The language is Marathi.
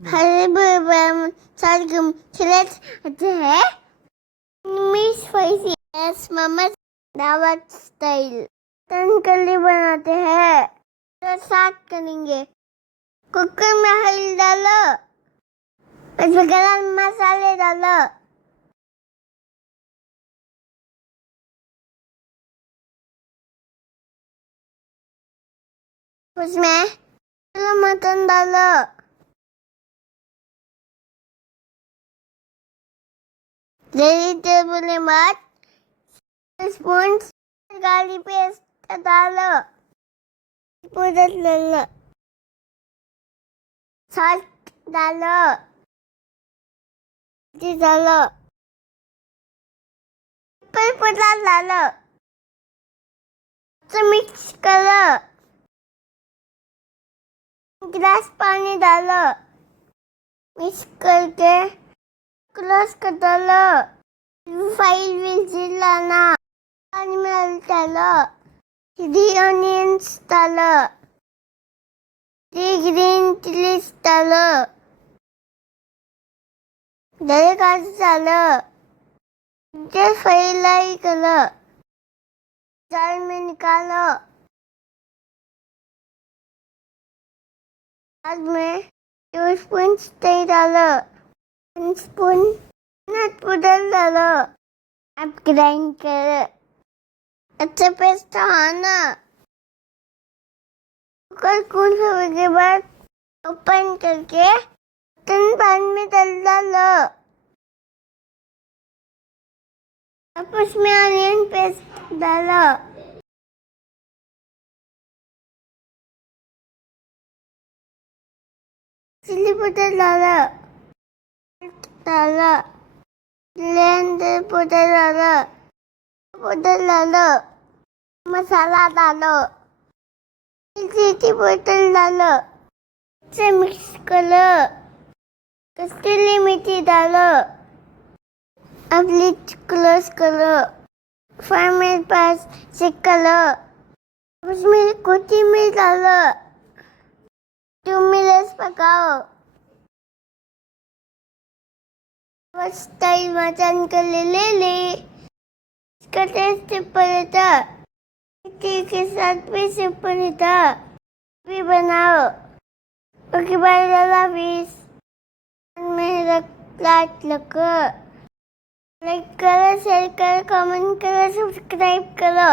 Hallo, sorghum, let's है मिक्स स्पाइसी यस मम्मा दावत स्टाइल तन कली बनाते हैं तो साथ करेंगे कुकर में हल्दी डालो उसमें गरम मसाले डालो उसमें मटन डालो वेजिटेबल मत स्पून गार्लिक पेस्ट डालो पाउडर डालो सॉल्ट डालो डालो पाउडर डालो तो मिक्स करो गिलास पानी डालो मिक्स करके क्लोज कर डालो 5 विजिल लाना पानी में डालो 3 ऑनियंस डालो 3 ग्रीन चिलीज डालो काजू डालो फ्राई करो जाल में निकालो बाद में 2 स्पून तेल डालो 1 स्पून नट पाउडर डालो अब ग्राइंड करो अच्छा पेस्ट आना कुकर कूल होने के बाद ओपन करके मटन पैन में डालो अब उसमें ऑनियन पेस्ट डालो चिली पाउडर डालो लेंडर पाउडर डालो मसाला डालो पाउडर डालो से मिक्स करो कस्तूरी मेथी डालो अब लिड क्लोज करो 5 मिनट पास चेक करो उसमें कोथिंबीर डालो 2 मिनट पकाओ फर्स्ट टाइम मटन कर ले इसका टेस्ट सुपर था के साथ भी सुपर था भी बनाओ ओके बाय लाला फिश मेरा प्लेट लगा लाइक करो शेयर करो कमेंट करो सब्सक्राइब करो